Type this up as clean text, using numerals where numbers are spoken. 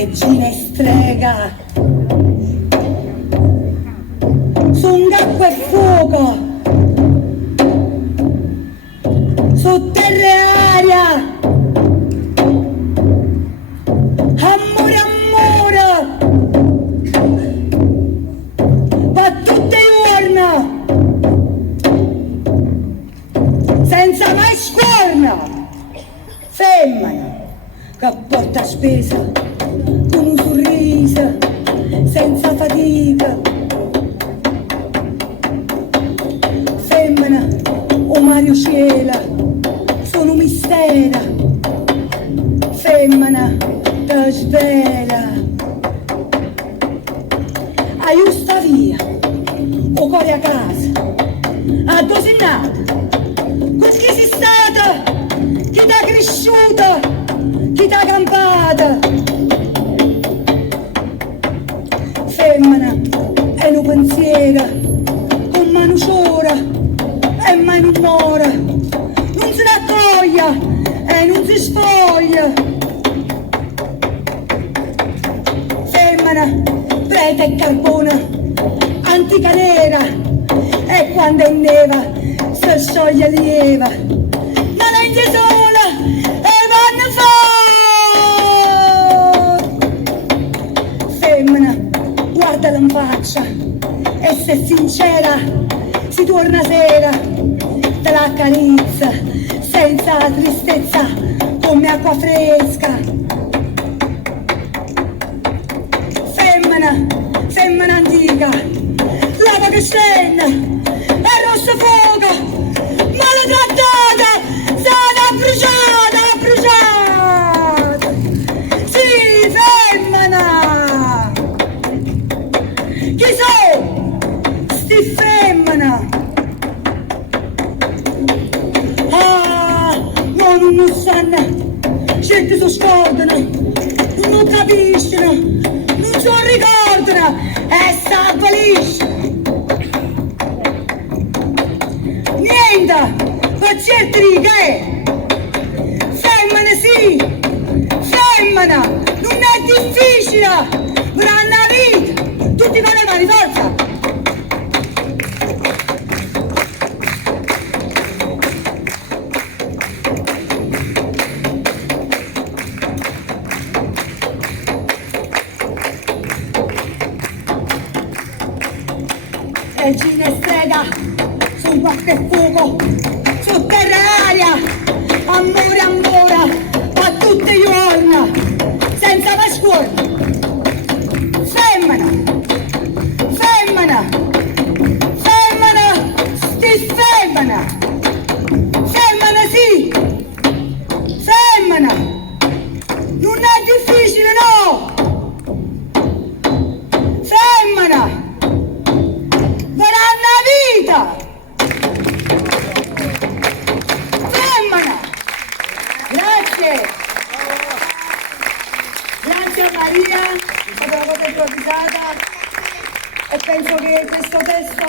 regina e strega, su gatto e fuoco, su terra e aria, amore, amore, per tutte le giorni, senza mai scorno, femmina che porta spesa con un sorriso, senza fatica, femmina o Mario Ciela, sono un mistero, femmina che svela, aiusta via, o cuore a casa, a dosinata, con chi sei stata, chi t'ha cresciuta, chi t'ha campata, femmina è un pensiero, con mano ciora e mano mora, non si raccoglie e non si sfoglia, femmina prete e carbona, antica nera, e quando è neva si scioglie lieva, ma la india sola e vanno fuori. Femmina, guardala in faccia e se sincera si torna sera, te la accarezza senza tristezza come acqua fresca. Femmina, femmina antica, lava che scende, è rosso fuoco, maltrattata, sarà bruciata, sì, femmina, chi sono sti femmina? Ah, no, non sanno, gente si scordano, non capiscono, non si ricordano e s'avvaliscono. Niente, per certi righe, femmina sì, femmina, non è difficile, per la vita, tutti con le mani, forza! Regina e strega, su qualche fuoco, su terra e aria, amore, amore, a tutti i giorni, senza mai scuola. Femmina, femmina, femmina, sti femmina, femmina sì, femmina, non è difficile no, femmina. Vita! Femmina! Grazie! Grazie a Maria, è stata una cosa improvvisata e penso che questo testo